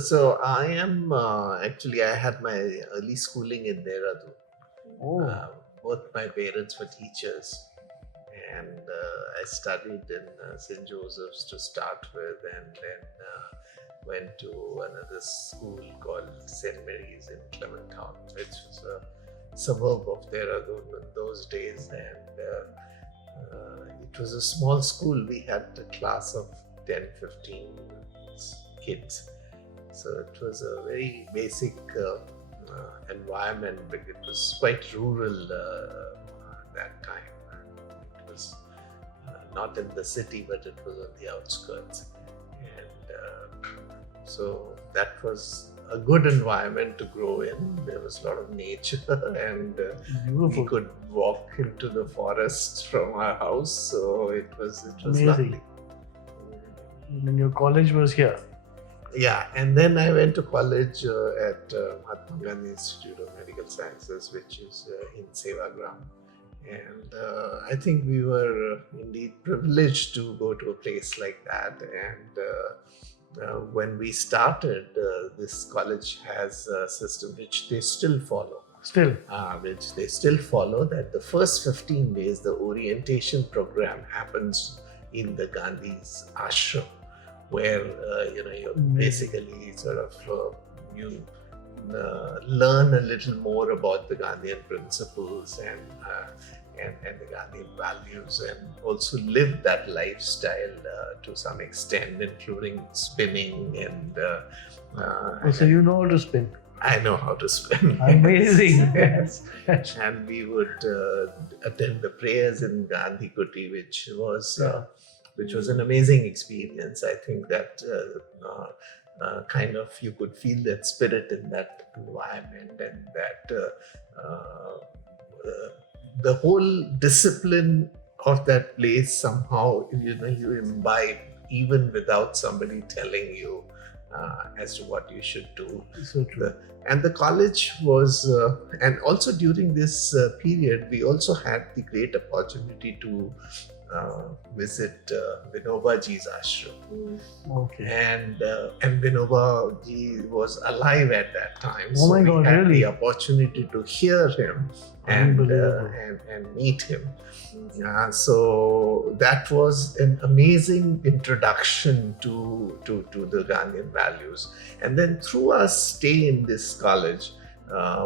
So I am actually, I had my early schooling in Dehradun. Oh, Both my parents were teachers, and I studied in St. Joseph's to start with, and then went to another school called St. Mary's in Clement Town, which was a suburb of Dehradun in those days. And it was a small school. We had a class of 10, 15 kids. So it was a very basic environment, but it was quite rural that time. It was not in the city, but it was on the outskirts. And so that was a good environment to grow in. There was a lot of nature, and we beautiful. could walk into the forest from our house. So it was Amazing. lovely. And your college was here. Yeah, and then I went to college at Mahatma Gandhi Institute of Medical Sciences, which is in Sevagram. And I think we were indeed privileged to go to a place like that. And when we started, this college has a system which they still follow. Which they still follow, that the first 15 days, the orientation program happens in the Gandhi's ashram, where you basically sort of you learn a little more about the Gandhian principles and the Gandhian values, and also live that lifestyle to some extent, including spinning and. So you know how to spin. I know how to spin. Amazing. Yes. And we would attend the prayers in Gandhi Kuti, which was an amazing experience. I think that kind of you could feel that spirit in that environment, and that the whole discipline of that place somehow you imbibe even without somebody telling you as to what you should do. So true. And the college was, and also during this period, we also had the great opportunity to visit Vinoba Ji's ashram. Okay. And Vinoba Ji was alive at that time. Oh my God, we had really? the opportunity to hear him and meet him. So that was an amazing introduction to the Gandhian values. And then through our stay in this college,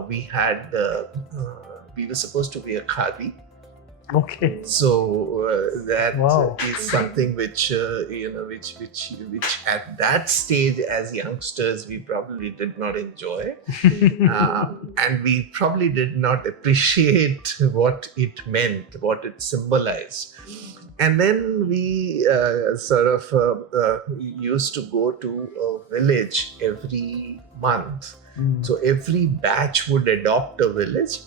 we were supposed to be a khadi. Okay. So that Wow. is something which which at that stage as youngsters we probably did not enjoy, and we probably did not appreciate what it meant, what it symbolized. And then we used to go to a village every month. So every batch would adopt a village,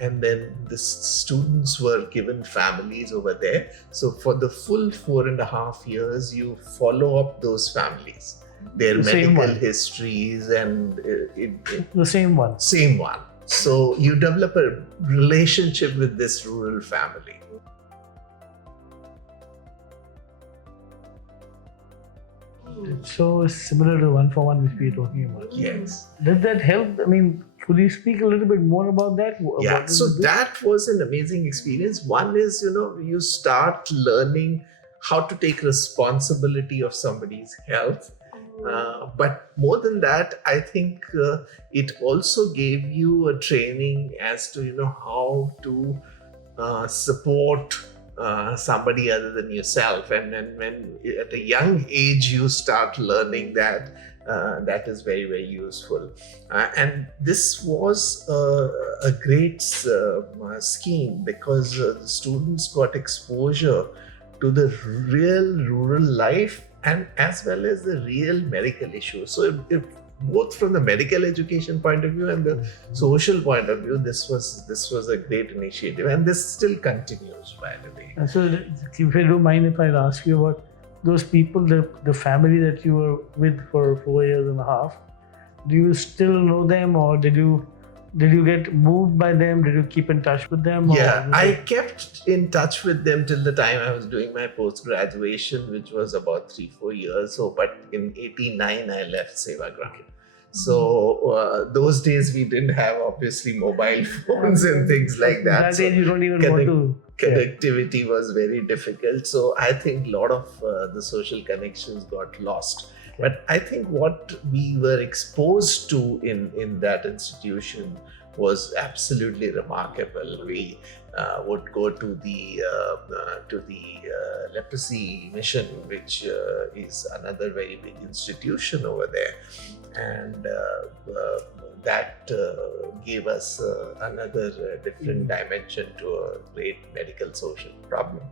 and then the students were given families over there. So for the full 4.5 years, you follow up those families, their medical histories, and the same one. Same one. So you develop a relationship with this rural family. So similar to one for one which we were talking about. Yes. Did that help? I mean, could you speak a little bit more about that? Yeah, so that was an amazing experience. One is, you start learning how to take responsibility of somebody's health. But more than that, I think it also gave you a training as to, how to support somebody other than yourself. And when at a young age you start learning that, that is very, very useful. And this was a great scheme, because the students got exposure to the real rural life and as well as the real medical issues. So both from the medical education point of view and the social point of view, this was a great initiative, and this still continues, by the way. And so, if you don't mind if I ask you about those people, the family that you were with for 4.5 years, do you still know them, or did you Did you get moved by them? Did you keep in touch with them? Yeah, I kept in touch with them till the time I was doing my post graduation, which was about 3-4 years. So, but in '89 I left Sevagram. So those days we didn't have obviously mobile phones and things like that. That age you don't even want to. Connectivity was very difficult. So I think a lot of the social connections got lost. But I think what we were exposed to in that institution was absolutely remarkable. We would go to the leprosy mission, which is another very big institution over there, and that gave us another different dimension to a great medical social problem.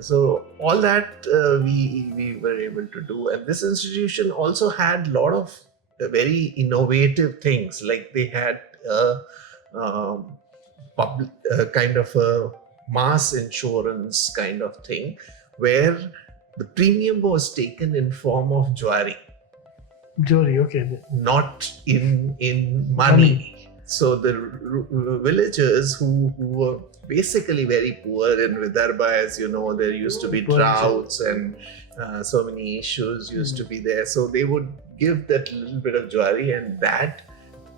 So all that we were able to do, and this institution also had a lot of very innovative things. Like they had a kind of a mass insurance kind of thing, where the premium was taken in form of jewelry. Jewelry, okay. Not in money. So the villagers who were basically very poor in Vidarbha, as you know, there used to be droughts and so many issues used to be there. So they would give that little bit of jewelry, and that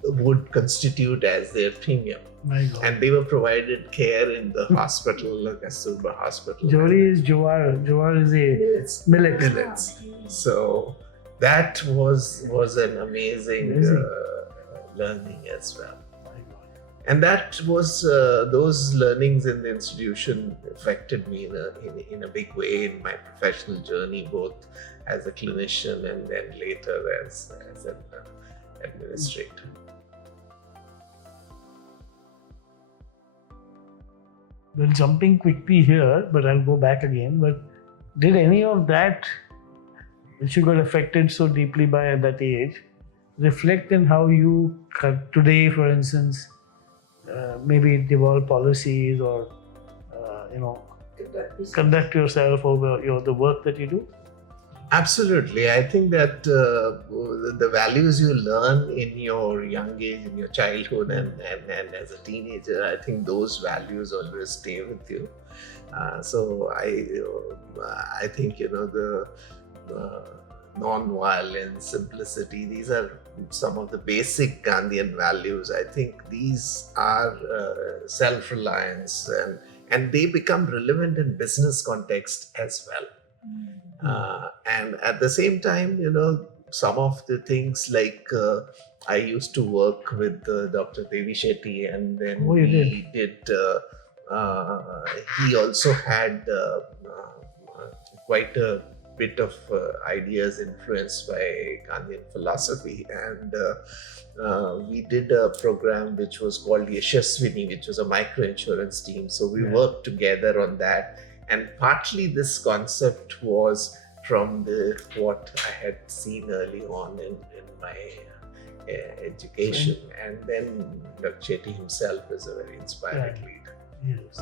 would constitute as their premium. My God. And they were provided care in the hospital, Kasturba Hospital. Jewelry is jowar. Jowar is a millet. Millets. So that was an amazing learning as well. And that was those learnings in the institution affected me in a big way in my professional journey, both as a clinician and then later as an administrator. Well, jumping quickly here, but I'll go back again. But did any of that, which you got affected so deeply by at that age, reflect in how you today, for instance, maybe develop policies or conduct yourself over the work that you do? Absolutely. I think that the values you learn in your young age, in your childhood and as a teenager, I think those values always stay with you. So I think, the non-violence, simplicity, these are some of the basic Gandhian values. I think these are self-reliance and they become relevant in business context as well. And at the same time, some of the things like I used to work with Dr. Devi Shetty, and then he also had quite a bit of ideas influenced by Gandhian philosophy, and we did a program which was called Yashaswini, which was a microinsurance team. So we worked together on that. And partly this concept was from what I had seen early on in my education. And then Dr. Shetty himself is a very inspiring leader. Yes.